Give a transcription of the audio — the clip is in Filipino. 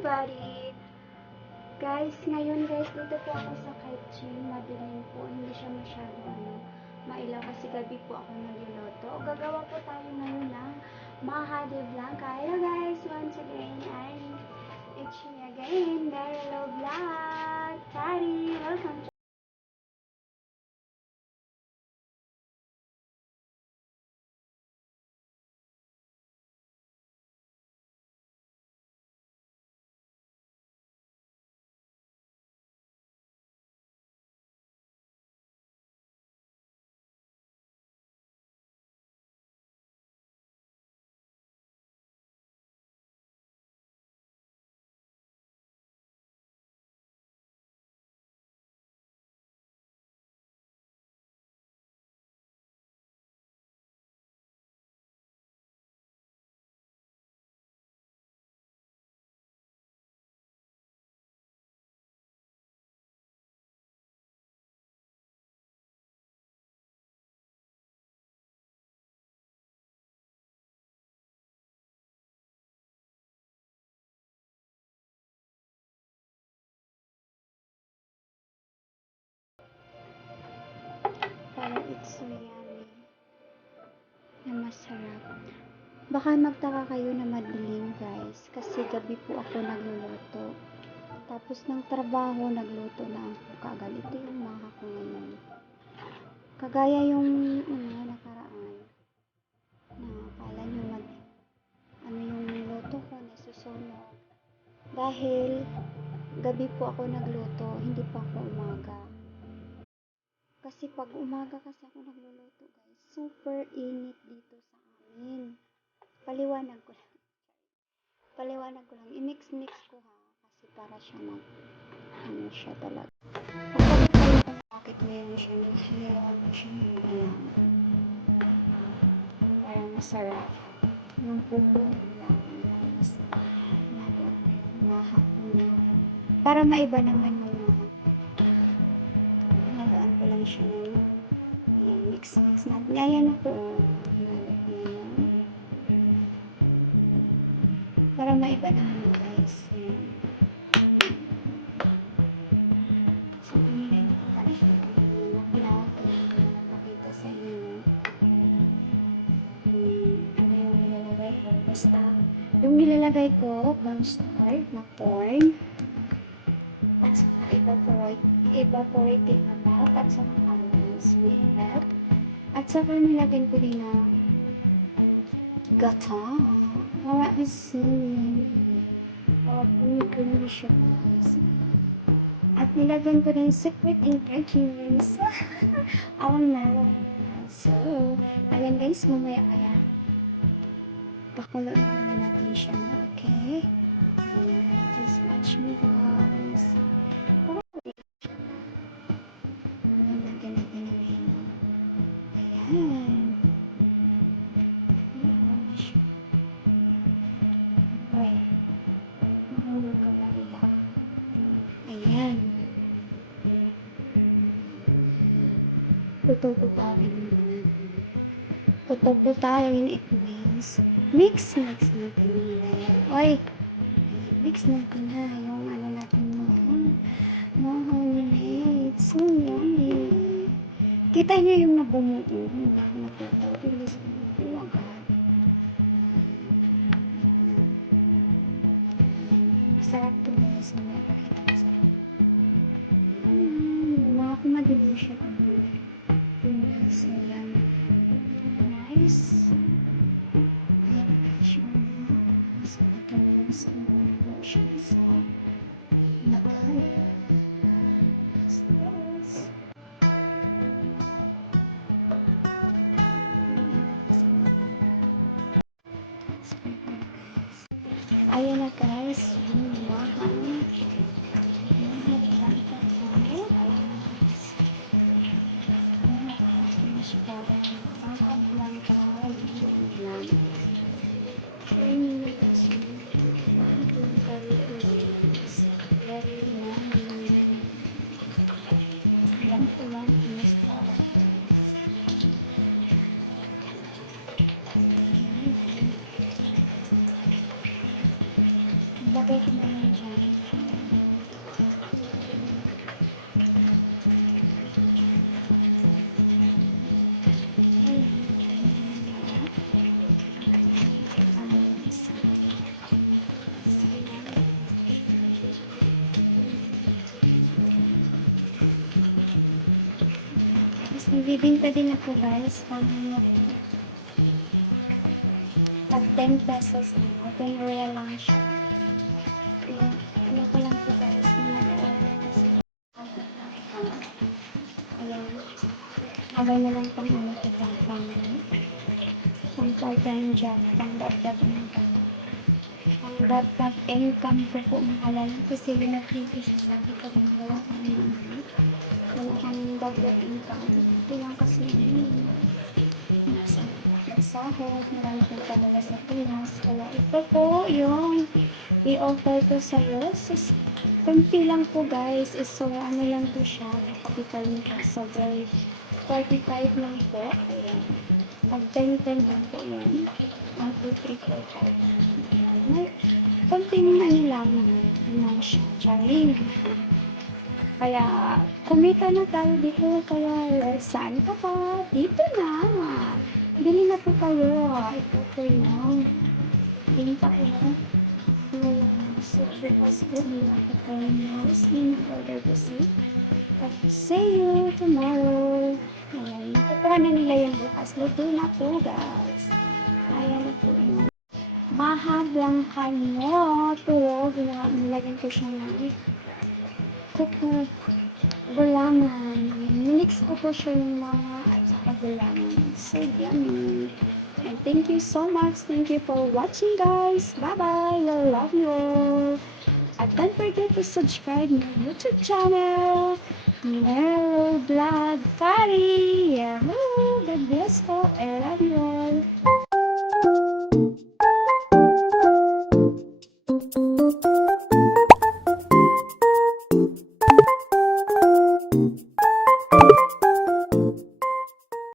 everybody! Guys, ngayon dito po ako sa kitchen. Madilim po, hindi siya masyado mailaw kasi gabi po ako nagluluto. Gagawa po tayo ngayon ng Maha de Blanca. Hello guys, once again, it's me again, Darlo Vlog. Tari, welcome to para it's so yummy na masarap. Baka magtaka kayo na madilim guys, kasi gabi po ako nagluluto. Tapos ng trabaho, nagluto na ako kaagad. Ito yung maha ko ngayon. Kagaya yung nakaraan na akala nyo yung luto ko nasusunog. Dahil gabi po ako nagluto, hindi pa ako umaga. Kasi pag umaga kasi ako nagluluto guys, super init dito sa amin. Paliwanag ko lang. I-mix ko ha. Kasi para siya siya talaga. Kapag kayo kung bakit meron siya, nilawag ko siya ng alam. Parang masarap. Yung pupo lang. Mas mahapon na. Para maiba naman yung nagaan ko lang siya ng mix natin. Ayan ako. Para maiba naman guys. So, pinilin ko pa siya. Nakita sa inyo. Ano yung nilalagay ko? Basta, yung nilalagay ko, cornstarch na corn. At saka evaporated na milk. At saka sweet milk. At saka nilagyan ko din na gata. Para asin. Para creamy siya guys. At nilagyan ko din secret ingredients. Oh no. So, ayan guys, mamaya kaya. Pakuloan na natin siya. Okay? Ayan. Just watch me guys. Ayan, lagyan natin ng hino. Ayan. Ayan siya. Okay. Mahulog ka pa ila. Ayan. Putol-putawin it means mix natin yan. Oy, mix natin ha yung ano natin marinate. So yummy. Kita niyo yung nabumuo. Bilis mo agad. Sarap to guys. Mga kumadilo siya. So yummy. Nice. So, ito yung options. Ayan na guys, yung maha blanca tayo. Maha blanca lang. So, yun yung kasi maha blanca guys. Very yummy. Blanca lang is Lagay ko na yan dyan. Tapos nagbibinta din ako guys, pang tag 10 pesos na, 10 real lang siya. Ayan, ano ko lang po guys, nag-order kasi. Ayan, abay na lang pang ano ko pang part-time job, pang dagdag income. Pang dagdag income ko po mga lang, kasi binag-TV siya sa akin kapag wala kang dagdag income. Ito lang kasi sahod, marami kong padala sa Pinas. Kaya ito po yung i-offer ko sa'yo. Kunti lang po guys. So, ano lang po siya. Capital nito. So, 45 lang po. Ayan. Pag 10-10 lang po yan. 1, 2, 3, 4, 5. Ayan. Kunting ano lang. Ano siya. Charing. Kaya, kumita na tayo dito. Kaya, saan ka pa? Dito na. Bili na po kayo. Ito po yung pinta ko na. Ngayon, so, bukas po nila po kayo na slim order kasi. See you tomorrow. Ayan, kukuha na nila yung bukas. Luto na po, guys. Ayan na po yung mahadlang kanyo. Tulog. Nilagyan ko siya ng kuko. Gulaman. Minix ko po siya yung mga at saka gulaman. So, yummy. And thank you so much. Thank you for watching, guys. Bye-bye. I love you all. And don't forget to subscribe my YouTube channel. Mero Vlog Party. Yahoo! God bless po. I love you all.